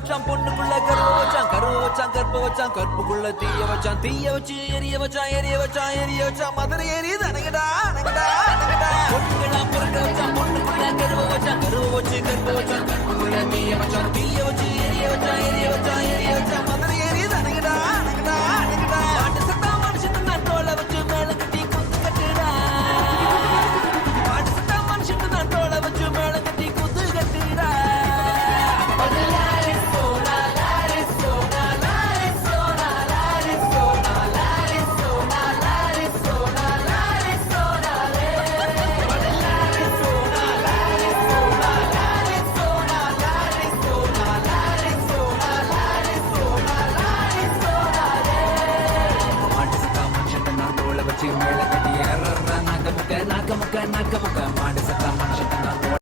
வச்சான் பொண்ணுக்குள்ள கருவ வச்சான் கருவ வச்சான் கற்ப வச்சான் கற்புக்குள்ள தீய வச்சு எரிய வச்சான் மதுரை எரியுது அணங்கடா பொண்ணுங்களா பொறுக்க வச்சான் பொண்ணுக்குள்ள கருவ வச்சான் கருவ வச்சு கற்ப வச்சான் கற்புக்குள்ள தீய